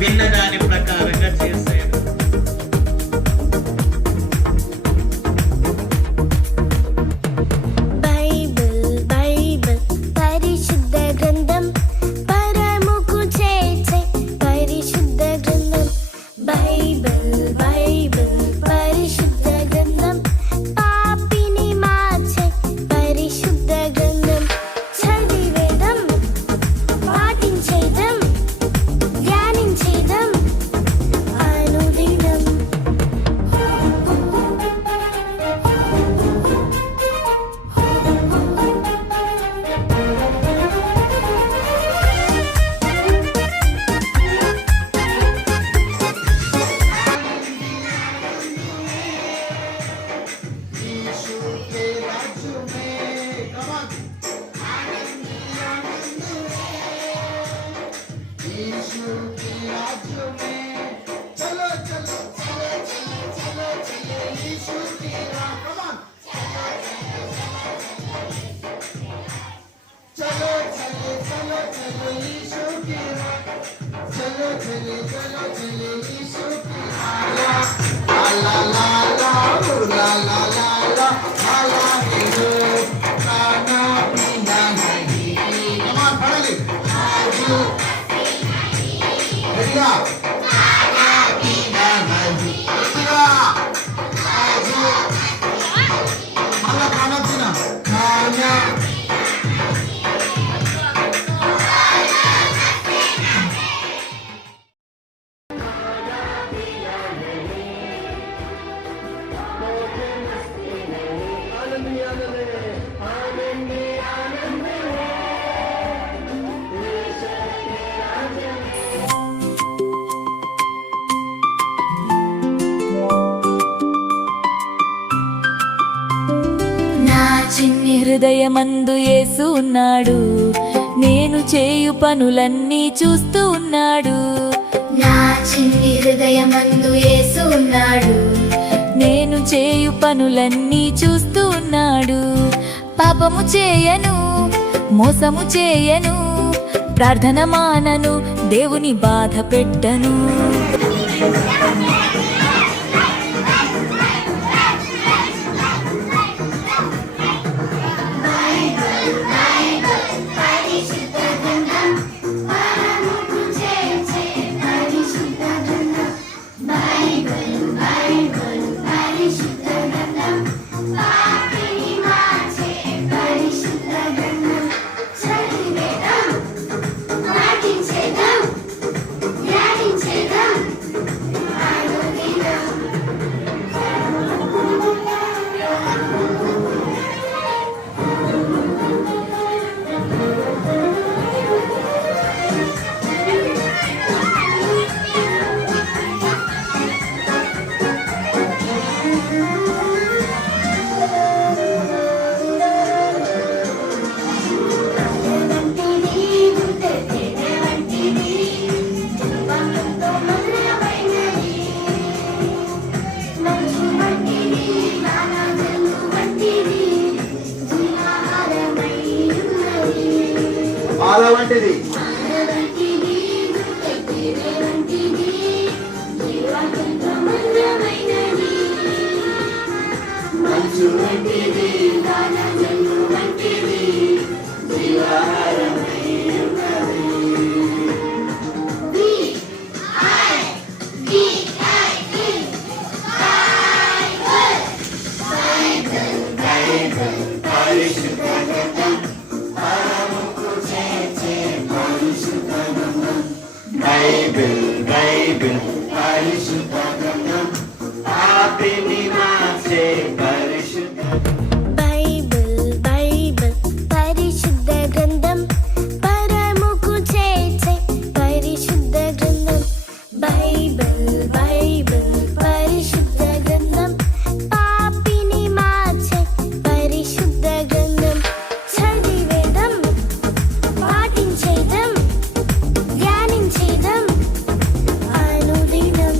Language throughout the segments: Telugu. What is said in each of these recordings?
విన్న దాని ప్రకారంగా చేశాడు. చిన్ని హృదయమందు యేసు ఉన్నాడు, నేను చేయు పనులన్నీ చూస్తూ ఉన్నాడు. నా చిన్ని హృదయమందు యేసు ఉన్నాడు, నేను చేయు పనులన్నీ చూస్తూ ఉన్నాడు. పాపము చేయను, మోసము చేయను, ప్రార్థన మానను, దేవుని బాధ పెట్టను. పాల వంటిది మంచు వంటిది బైబిల్ పరిశుద్ధ గ్రంథం పాపిని మార్చే పరిశుద్ధ బైబిల్ బైబిల్ పరిశుద్ధ గ్రంథం పరముకు చేర్చే పరిశుద్ధ గ్రంథం. బైబిల్ బైబిల్ పరిశుద్ధ గ్రంథం పాపిని మార్చే పరిశుద్ధ గ్రంథం. చదివేదం, పాటించేదం, ధ్యానించేదం అనుదినం.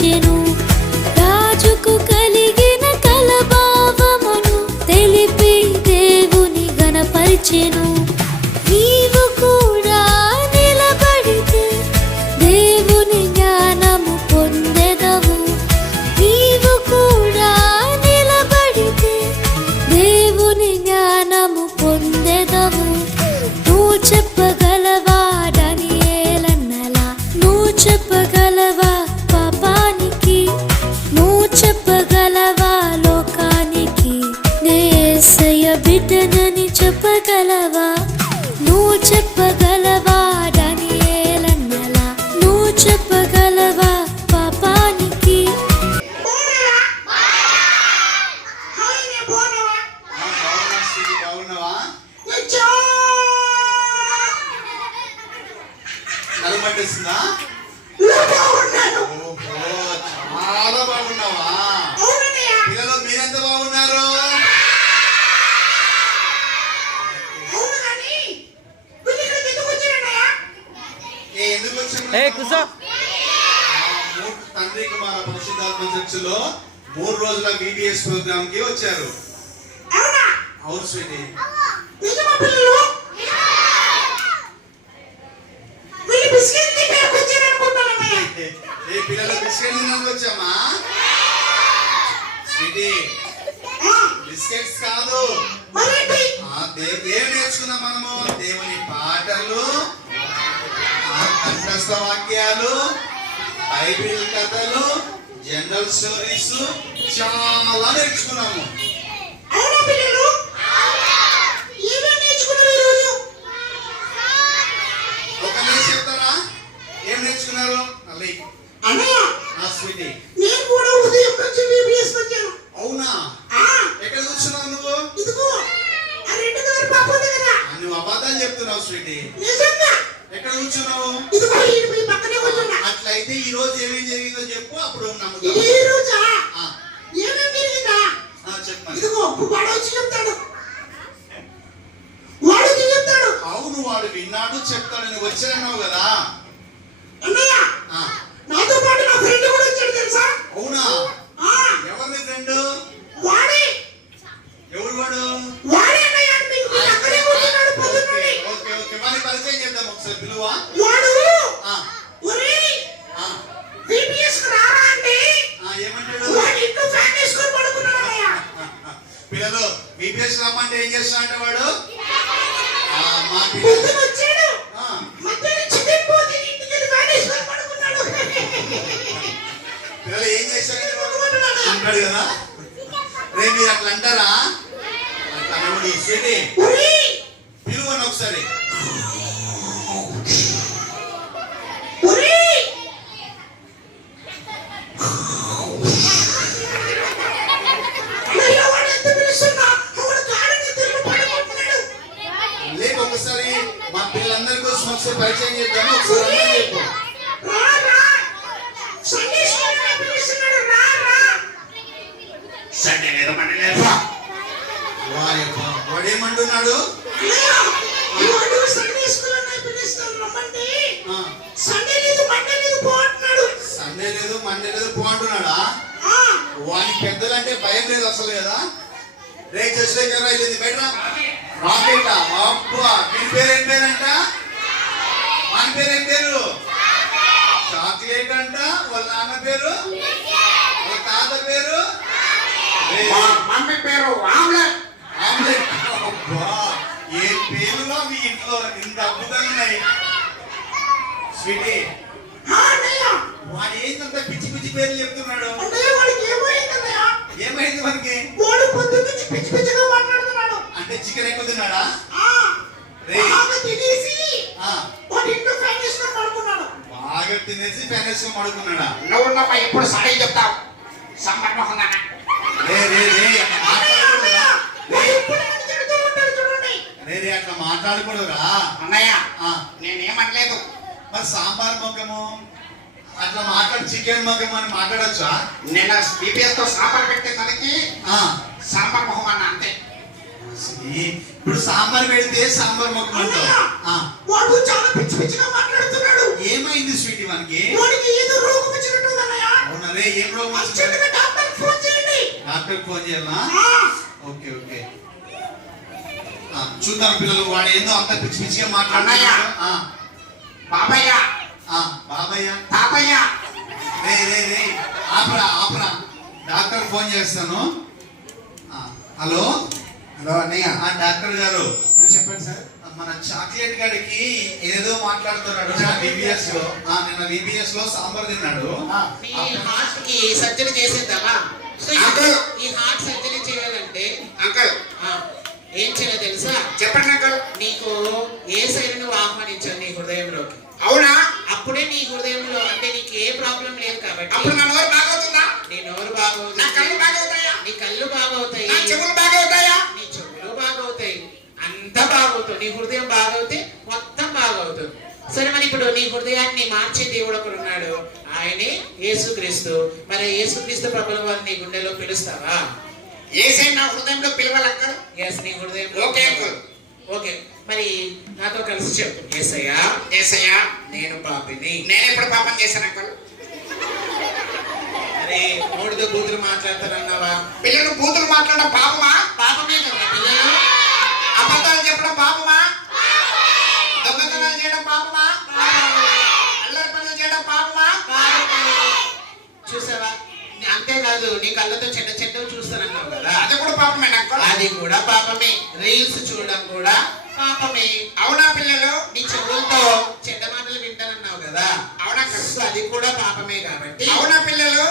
గనపరిచెను రాజుకు కలిగిన కలభావమును తెలిపి దేవుని గనపరిచెను నీవు కూడా నిలబడితే దేవుని జ్ఞానము పొందెదవు నీవు కూడా నిలబడితే దేవుని జ్ఞానము పొందెదవు నువ్వు చెప్పగలవా దానియేలన్నలా నువ్వు చెప్పగలవా పాపానికి నువ్వు చెప్పగలవా లోకానికి నే యేసయ్య బిడ్డనని చెప్పగలవా నువ్వు చెప్పగలవా దానియేలన్నలా నువ్వు చెప్పగలవా పాపానికి బాగున్నావా? నలుమట్టేసిందా? ఓహో, చాలా బాగున్నావా? పిల్లలు మీరెంత బాగున్నారు? ఎందుకు వచ్చాము? తండ్రి కుమార పరిశుద్ధాత్మ చర్చిలో 3 రోజుల VBS ప్రోగ్రామ్ కి వచ్చారు. అవును స్వీటీ. ఏ పిల్లలు బిస్కెట్ తినడానికి వచ్చామా? స్వీటీ, బిస్కెట్స్ కాదు. ఏం నేర్చుకున్నాం మనము? దేవుని పాటలు, కంఠస్థ వాక్యాలు, బైబిల్ కథలు, జనరల్ స్టోరీస్ చాలా నేర్చుకున్నాము. ఒక నిమిషం చెప్తారా ఏం నేర్చుకున్నారు? స్వీటీ, అవునా? ఎక్కడ కూర్చున్నావు నువ్వు? నువ్వు అబద్ధాలు చెప్తున్నావు స్వీటీ. ఎక్కడ కూర్చున్నావు? అట్లయితే ఈ రోజు ఏమేం జరిగిందో చెప్పు, అప్పుడు నమ్ముతాను. అవును, వాడు విన్నాడు చెప్తాడని వచ్చాడన్నావు కదా. నాతో పాటు నా ఫ్రెండ్ కూడా వచ్చాడు తెలుసా? అవునా? ఎవరు నీ ఫ్రెండ్? ఎవరు వాడు? ఓకే ఓకే, మరి పరిచయం చేద్దాం ఒకసారి. పిలువా పిల్లలు VBS రమ్మంటే ఏం చేస్తా అంటే వాడు మా పిల్లలు ఏం చేశాడు అంటాడు కదా. రే మీరు అట్లా అంటారా? అట్లా అనబడి స్వీటీ పిలువని ఒకసారి. లేక ఒకసారి మా పిల్లలందరి కోసం ఒకసారి పరిచయం చేద్దాము. ఒకసారి చెప్పు. వాడేమంటున్నాడు? సండే లేదు మండే లేదు పో అంటున్నాడా? వాని పెద్దలంటే భయం లేదు అసలు కదా. రే చర్చలోకి ఎవరు వెళ్ళింది బయట రాకెట్. అబ్బా, మీ పేరేం పేరంట? వాని పేరేం పేరు? చాక్లెట్ అంట. వాళ్ళ నాన్న పేరు, వాళ్ళ తాత పేరు, మమ్మీ పేరు ఆమ్లెట్. ఆమ్లెట్. అబ్బా, ఏ పేరులో మీ ఇంట్లో ఇంత అద్భుతంగా ఉన్నాయి. స్వీటీ, వాడు ఏంటంత పిచ్చి పిచ్చి పేర్లు చెప్తున్నాడు? ఏమైంది మనకి? అంటే చికెన్ ఎక్కువ తిన్నాడా? బాగా తినేసి ఫ్యానెస్ పడుకున్నాడా? నువ్వు ఎప్పుడు సారీ చెప్తావు? అట్లా మాట్లాడకూడదురా అన్నయ్య. నేనేమనలేదు. మరి సాంబార్ మొక్కము అట్లా మాట్లాడు, చికెన్ మొక్కము అని మాట్లాడచ్చా? నేను VBS తో సాంబార్ పెట్టే దానికి సాంబార్ మొహం అన్న అంతే. ఇప్పుడు సాంబార్ పెడితే సాంబార్ మొక్క వాడు చాలా పిచ్చి పిచ్చిగా మాట్లాడుతున్నాడు. ఏమైంది స్వీటీ? మనకి ఏదో రోగం వచ్చినట్టు. అవునా? రే ఏం రోగం వచ్చింది? అర్జెంటుగా డాక్టర్కి ఫోన్ చేయండి. డాక్టర్కి ఫోన్ చేయాలా? ఆ, ఓకే ఓకే. చూద్దాం పిల్లలు, వాడు ఏందో అంత పిచ్చి పిచ్చిగా అన్నయ్య. మాట్లాడుతున్నాడు. బాబయ్య, బాబయ్య తాతయ్య, రే రే రే ఆపరా ఆపరా, డాక్టర్ ఫోన్ చేస్తాను. హలో హలో అన్నయ్య. డాక్టర్ గారు చెప్పండి సార్. మన చాక్లెట్ గాడికి ఏదో మాట్లాడుతున్నాడు VBS లో. నిన్న VBS లో సాంబార్ తిన్నాడు. నీ హార్ట్ కి సర్జరీ చేసేద్దామా? So uncle. ఈ హార్ట్ సర్జరీ చేయాలంటే అంకుల్ ఏం చేయాలో తెలుసా? చెప్పండి అంకుల్. నీకు ఏ సైడ్ నువ్వు ఆహ్వానించావు నీ హృదయంలోకి. అవునా? అప్పుడే నీ హృదయంలో అంటే నీకు ఏ ప్రాబ్లం లేదు కాబట్టి అప్పుడు నా నోరు బాగవుతుందా? నీ నోరు నా బాగవుతుంది, కళ్ళు బాగవుతాయా? నీ కళ్ళు బాగవుతాయి, నా చెవులు బాగవుతాయా? నీ చెవులు బాగవుతాయి, అంతా బాగవుతాయి. నీ హృదయం బాగవుతే మొత్తం బాగవుతుంది. సరే, మరి ఇప్పుడు నీ హృదయాన్ని మార్చే దేవుడు ఒకడు ఉన్నాడు, ఆయనే యేసుక్రీస్తు. మరి యేసుక్రీస్తు ప్రభుల వారిని నీ గుండెలో పిలుస్తావా? ఏసై నా హృదయంలో పిలవాలి అంకుల్. ఎస్, నీ హృదయం. Okay uncle. ఓకే, మరి నాతో కలిసి చెప్పు. యేసయ్యా, ఏసయ్యా, నేను పాపిని. నేను ఎప్పుడు పాపం చేశాను అంకుల్? అరే, మూడుతో కూతురు మాట్లాడతానన్నావా? పిల్లలు బూతులు మాట్లాడడం పాపమా? పాపమే కదా పిల్లలు. అబద్ధాలు చెప్పడం పాపమా? దొంగతనాలు చేయడం పాపమా? అల్లరి పనులు చేయడం పాపమా? చూసావా? అంతేకాదు, నీ కళ్ళతో చెడ్డ చెడ్డవి చూస్తానన్నావు కదా, అది కూడా పాపమే అంకుల్. అది కూడా పాపమే. రీల్స్ చూడడం కూడా పాపమే. అవునా పిల్లలు? నీ చెవులతో చెడ్డ మాటలు వింటానన్నావు కదా, అవునా సో అది కూడా పాపమే కాబట్టి. అవునా పిల్లలు?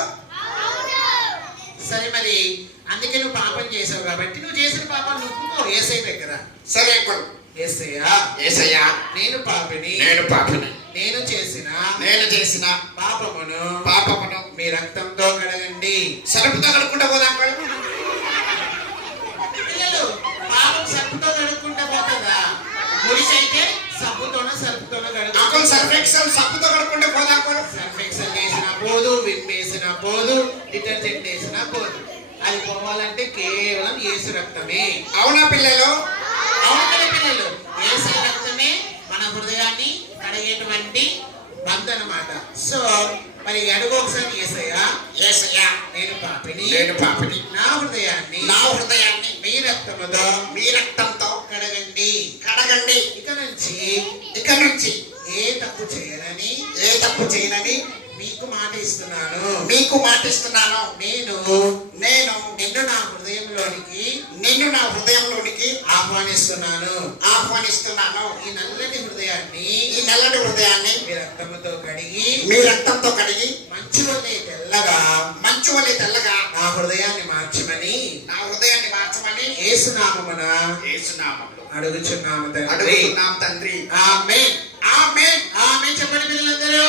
సరే, మరి అందుకే నువ్వు పాపం చేసావు కాబట్టి నువ్వు చేసిన పాపం నువ్వు యేసయ్య దగ్గర. సరే అంకుల్. యేసయ్యా, ఏసయ్యా, నేను పాపిని, నేను పాపిని. నేను చేసిన పాపమును మీ రక్తంతో కడగండి. సరుపుతో కడుక్కుంటా పోదా అంకుల్? పిల్లలు, పాపం సరుపుతో కడుక్కుంటా పోతుందా? మురికైతే సబ్బుతోనో సరుపుతోనో అంకుల్ కడుక్కుంటా. సర్ఫ్ ఎక్సెల్ సబ్బుతో కడుక్కుంటే పోదా అంకుల్? సర్ఫ్ ఎక్సెల్ వేసినా పోదు, విమ్ వేసినా పోదు, డిటర్జెంట్ వేసినా పోదు. అది పోవాలంటే కేవలం యేసు రక్తమే. అవునా పిల్లలు? అవును కదా పిల్లలు, యేసు రక్తమే మన హృదయాన్ని కడిగేటువంటి బంధు అన్నమాట. సో మరి అడుగు ఒకసారి. యేసయ్యా, ఏసయ్యా, నేను పాపిని, నేను పాపిని. నా హృదయాన్ని మీ రక్తముతో మీ రక్తంతో కడగండి. కడగండి. ఇక నుంచి ఇక నుంచి ఏ తప్పు చేయనని మీకు మాట ఇస్తున్నాను. మీకు మాటిస్తున్నాను. నేను నిన్ను నా హృదయంలోనికి ఆహ్వానిస్తున్నాను. ఈ నల్లటి హృదయాన్ని ఈ నల్లటి హృదయాన్ని మీ రక్తముతో కడిగి మీ రక్తంతో కడిగి మంచు వలె తెల్లగా మంచు వలె తెల్లగా నా హృదయాన్ని మార్చమని నా హృదయాన్ని మార్చమని యేసునామమున యేసునామములో అడుగుచున్నాము తండ్రి. అడుగుతున్నాం తండ్రి. ఆమేన్. ఆమేన్. ఆమేన్ చెప్పండి పిల్లలందరూ.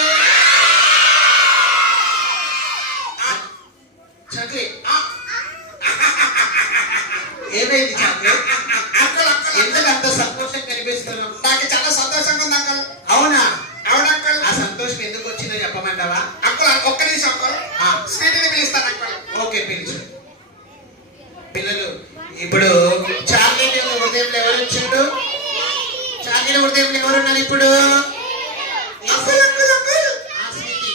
చదివి. ఏమైంది చదివి? అంకుల్ అంకుల్ ఎందుకు అంత సంతోషం కనిపిస్తున్నావు? నాకు చాలా సంతోషంగా ఉంది అంకుల్. అవునా? అవును అంకుల్. ఆ సంతోషం ఎందుకు వచ్చిందో చెప్పమంటావా? అంకుల్ ఒక్క నిమిషం అంకుల్. స్వీటీని పిలుస్తాను అంకుల్. ఓకే, పిలుచు. పిల్లలు, ఇప్పుడు చాక్లెట్ యొక్క హృదయంలో ఎవరు వచ్చాడు? చాక్లెట్ హృదయంలో ఎవరున్నారు ఇప్పుడు? అంకుల్ అంకుల్ అంకుల్ ఆ స్వీటీ.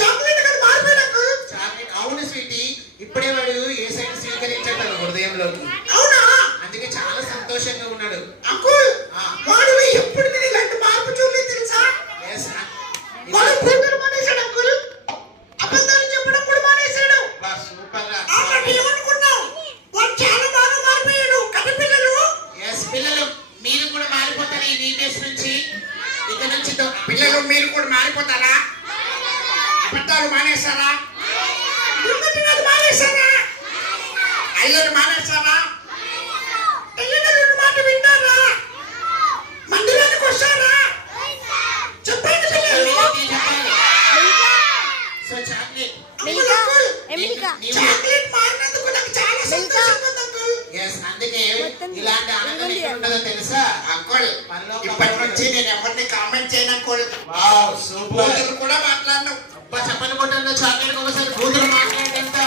చాక్లెట్ కదా మారిపోయాడు అంకుల్. చాక్లెట్. అవును స్వీటీ, ఇప్పుడే వాడు ఏ సైడ్ స్వీకరించాడు తన హృదయంలోకి. అవునా? అందుకే చాలా సంతోషంగా ఉన్నాడు. అంకుల్ వాడు ఎప్పుడు నేను ఇలాంటి మార్పు చూడలేదు తెలుసా? Yes, వాడు బూతులు మానేశాడు అంకుల్. అబద్ధాలు చెప్పడం కూడా మానేశాడు. సూపర్ గా. అక్కడ ఏమనుకున్నావు? వాడు చాలా బాగా మారిపోయాడు కదా పిల్లలు? Yes, పిల్లలు మీరు కూడా మారిపోతారు ఈ వీడియోస్ నుంచి. ఇక నుంచి పిల్లలు మీరు కూడా మారిపోతారా? అబద్ధాలు మానేశారా? దొంగతనాలు మానేశారా? అల్లరి మానేశారా? తల్లిదండ్రుల మాట వింటారా? మందిరానికి వస్తారా? చెప్పండి పిల్లలు. చెప్పాలి. So chocolate. నీవు- చాక్లెట్ మారినందుకు నాకు చాలా సంతోషంగా ఉంది అంకుల్. Yes, అందుకే ఇలాంటి ఆనందం ఎక్కడ ఉంటుందో తెలుసా? అంకుల్ ఇప్పటి నుంచి నేను ఎవరిని కామెంట్ చేయను అంకుల్. Wow, super. బూతులు కూడా మాట్లాడను. అబ్బా, చెప్పని కొట్టండి. చాక్లెట్ ఒకసారి కూతురు మాట్లాడేంత,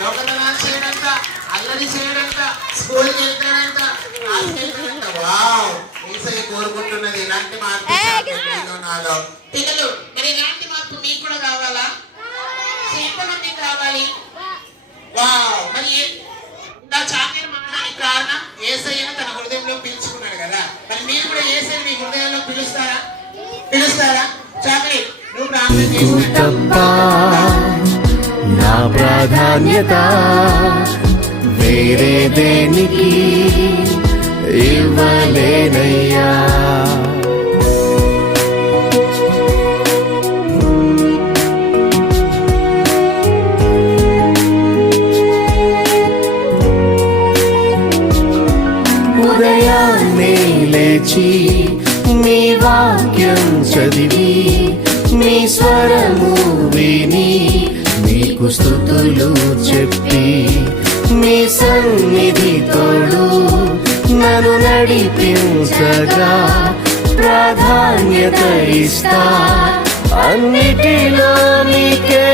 దొంగతనాలు చేయడంత, అల్లరి చేయడంత, స్కూల్కి వెళ్తాడంత, క్లాస్కి వెళ్తాడంత. వావ్, యేసయ్య కోరుకుంటున్నది ఇలాంటి మార్పు చాక్లెట్ మీలో నాలో. పిల్లలు, మరి ఇలాంటి మార్పు మీకు కూడా కావాలా? సో ఎంతమందికి కావాలి? వావ్! మరి ఇలా చాక్లెట్ మానడానికి కారణం యేసయ్యను తన హృదయంలో పిలుచుకున్నాడు కదా. మరి మీరు కూడా యేసయ్యను మీ హృదయంలో పిలుస్తారా? చాక్లెట్ నువ్వు ప్రార్థన చేసినట్టు తప్ప నా ప్రాధాన్యత వేరే దేనికి ఇవ్వలేనయ్యా. ఉదయాన్నే లేచి మీ వాక్యం చదివి మీ స్వరము విని మీకు స్తుతులు చెప్పి మీ సన్నిధి తోడు నన్ను నడిపించగా ప్రాధాన్యత ఇస్తా అన్నిటిలో మీకే.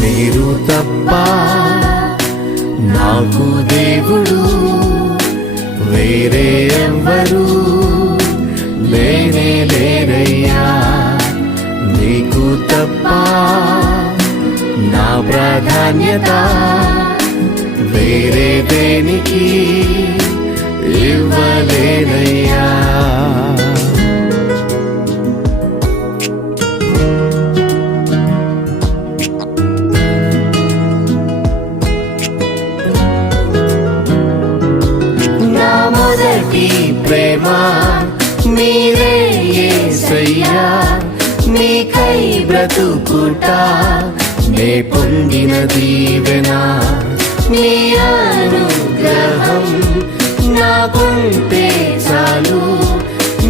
మీరు తప్ప నాకు దేవుడు వేరే ఎవ్వరు లేనే లేరయ్యా. నీకు తప్ప నా ప్రాధాన్యత వేరే దేనికి ఇవ్వలేనయ్యా. నా మొదటి ప్రేమ మీరే యేసయ్యా. నీకై బ్రతుకుట నే పొందిన దీవెన నీ అనుగ్రహం నాకుంటే చాలు.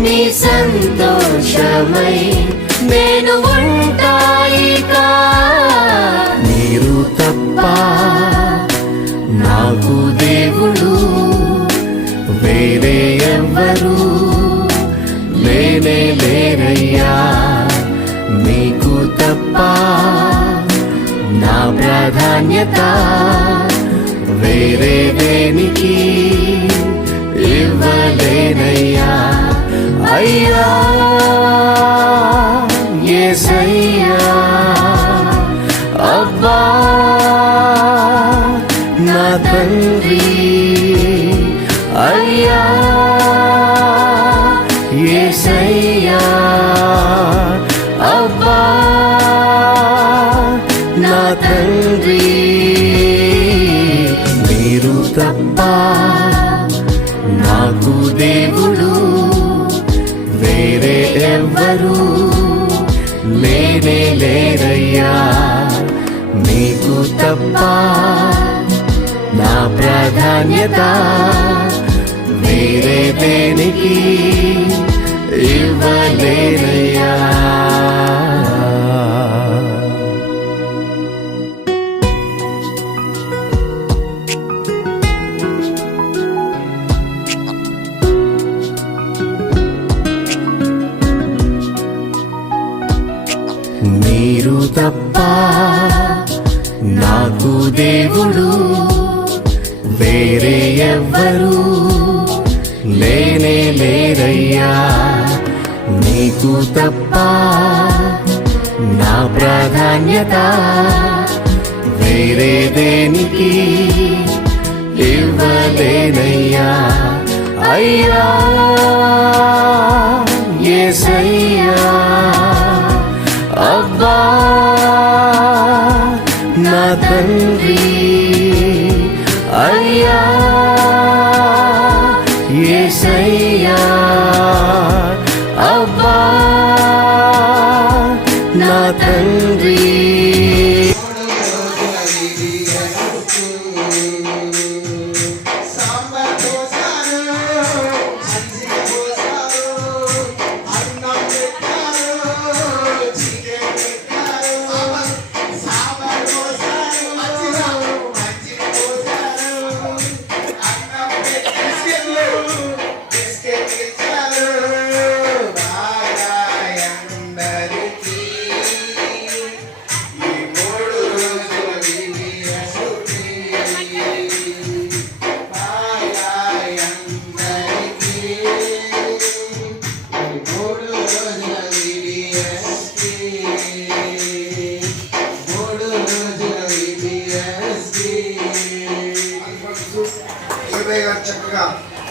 నీ సంతోషమై నేను ఉంటాయికా. మీరు తప్ప నాకు దేవుడు వేరే ఎవ్వరు లేనే లేరయ్యా. మీకు తప్ప నా ప్రాధాన్యత వేరే దేనికి ఇవ్వలేనయ్యా. అయ్యా యేసయ్యా, అబ్బా నా తండ్రి. అయ్యా యేసయ్యా, అబ్బా నా తండ్రి. మీరు తప్ప నాకు దేవుడు వేరే ఎవ్వరు లేనే లేరయ్యా. మీకు తప్ప నా ప్రాధాన్యత వేరే దేనికి ఇవ్వలేనయ్యా. మీరు తప్ప నాకు దేవుడు వేరే ఎవ్వరు లేనే లేరయ్యా. నీకు తప్ప నా ప్రాధాన్యత వేరే దేనికి ఇవ్వలేనయ్యా. అయ్యా యేసయ్యా, అబ్బా నా తండ్రి. అయ్యా యేసయ్యా, అబ్బా నా తండ్రి.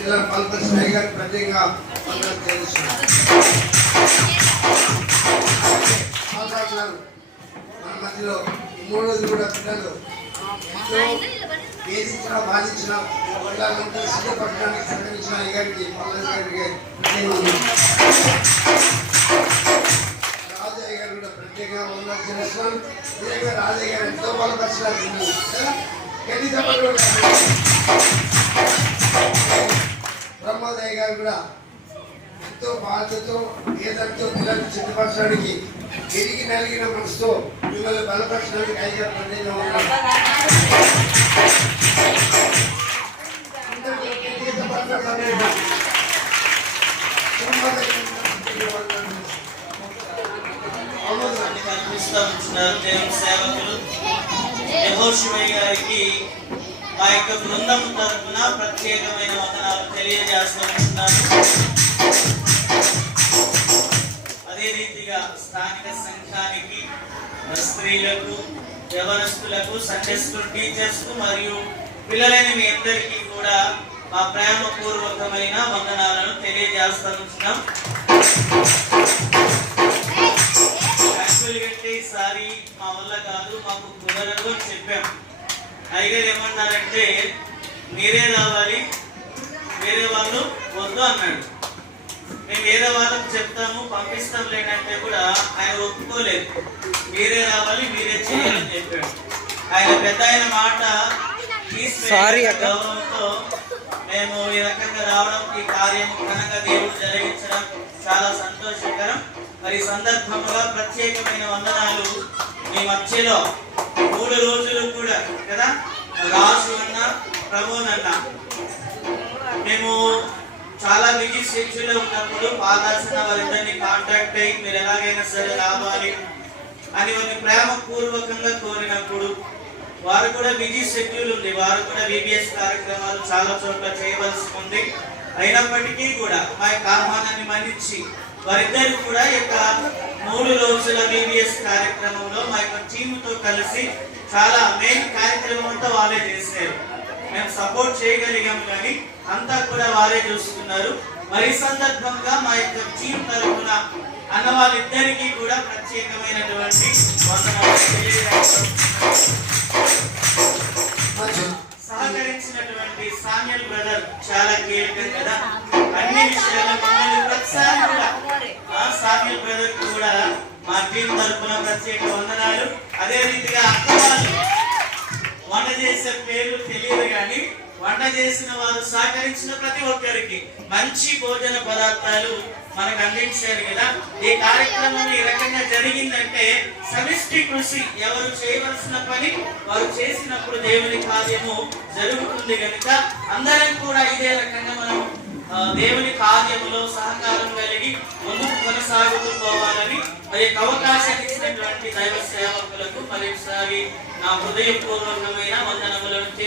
ఇలా బలపరిచిన గారికి ప్రత్యేకంగా వందనాలు తెలుస్తున్నాను. మన మధ్యలో ఈ 3 రోజులు కూడా పిల్లలు ఎంతో వేధించిన బాధించిన పిల్లలంతా సిద్ధపడడానికి సహకరించిన గారికి గారికి రాజయ్య గారు కూడా ప్రత్యేకంగా వందనాలు తెలుస్తున్నాను. రాజయ్య గారు ఎంతో బలపరిచినారు. ఎన్ని చెప్పలు బ్రహ్మోదయ గారు కూడా ఎంతో బాధతో ఏదంతో పిల్లల్ని సిద్ధపరచడానికి ఎరిగి నలిగిన మనసుతో మిమ్మల్ని బలపరచడానికి అయ్యారు. దేవుని సేవకులు యెహోషువయ్య గారికి మా యొక్క బృందం తరఫున ప్రత్యేకమైన వందనాలు తెలియజేస్తున్నాను. అదే రీతిగా స్థానిక సంఘానికి, స్త్రీలకు, యవనస్తులకు, సండే స్కూల్ టీచర్స్ మరియు పిల్లలైన మీ అందరికీ కూడా మా ప్రేమపూర్వకమైన వందనాలను తెలియజేస్తున్నాం. యాక్చువల్గా ఈసారి మా వల్ల కాదు, మాకు కుదరదు అని చెప్పాం. అయ్యగారు ఏమన్నారంటే మీరే రావాలి, వేరే వాళ్ళు వద్దు అన్నాడు. మేము వేరే వాళ్ళకి చెప్తాము, పంపిస్తాం లేదంటే కూడా ఆయన ఒప్పుకోలేదు. మీరే రావాలి, మీరే చేయాలని చెప్పాడు. ఆయన పెద్ద ఆయన మాట గౌరవంతో మేము ఈ రకంగా రావడం, ఈ కార్యం ఘనంగా దేవుడు జరిగించడం చాలా సంతోషకరం. మరి సందర్భంగా ప్రత్యేకమైన వందనాలు మీ మధ్యలో 3 రోజులు కూడా కదా రాజు అన్న, ప్రభునన్న మేము చాలా బిజీ షెడ్యూల్ ఉన్నప్పుడు పాదాల్సిన వారిద్దరిని కాంటాక్ట్ అయ్యి మీరు ఎలాగైనా సరే రావాలి అని వారిని ప్రేమపూర్వకంగా కోరినప్పుడు వారు కూడా బిజీ షెడ్యూల్ ఉంది. వారు కూడా VBS కార్యక్రమాలు చాలా చోట్ల చేయవలసి ఉంది. అయినప్పటికీ కూడా మా యొక్క ఆహ్వానాన్ని మన్నించి వారిద్దరు కూడా ఈ యొక్క 3 రోజుల VBS కార్యక్రమంలో మా యొక్క టీముతో కలిసి చాలా మెయిన్ కార్యక్రమం అంతా వాళ్ళే చేశారు. మేము సపోర్ట్ చేయగలిగాము కానీ అంతా కూడా వారే చూస్తున్నారు. మరి సందర్భంగా మా యొక్క టీం తరఫున అన్న వాళ్ళిద్దరికీ కూడా ప్రత్యేకమైనటువంటి వందనాలు తెలియజేస్తున్నాం. సహకరించినటువంటి సామ్యుల్ బ్రదర్ చాలా కీలకం కదా, అన్ని విషయాల్లో మమ్మల్ని ప్రతిసారి కూడా సామ్యుల్ బ్రదర్ కూడా మా టీం తరఫున ప్రత్యేక వందనాలు. అదే రీతిగా అక్క వాళ్ళు వంట చేసే పేర్లు తెలియదు కానీ వంట చేసిన వారు సహకరించిన ప్రతి ఒక్కరికి మంచి భోజన పదార్థాలు మనకు అందించారు కదా. ఈ కార్యక్రమం ఈ రకంగా జరిగిందంటే సమిష్టి కృషి, ఎవరు చేయవలసిన పని వారు చేసినప్పుడు దేవుని కార్యము జరుగుతుంది కనుక అందరం కూడా ఇదే రకంగా మనం దేవుని కార్యములో సహకారం కలిగి ముందుకు కొనసాగుతూ పోవాలని మరి అవకాశాన్ని ఇచ్చినటువంటి దైవ సేవకులకు మరోసారి నా హృదయపూర్వకమైన వందనములను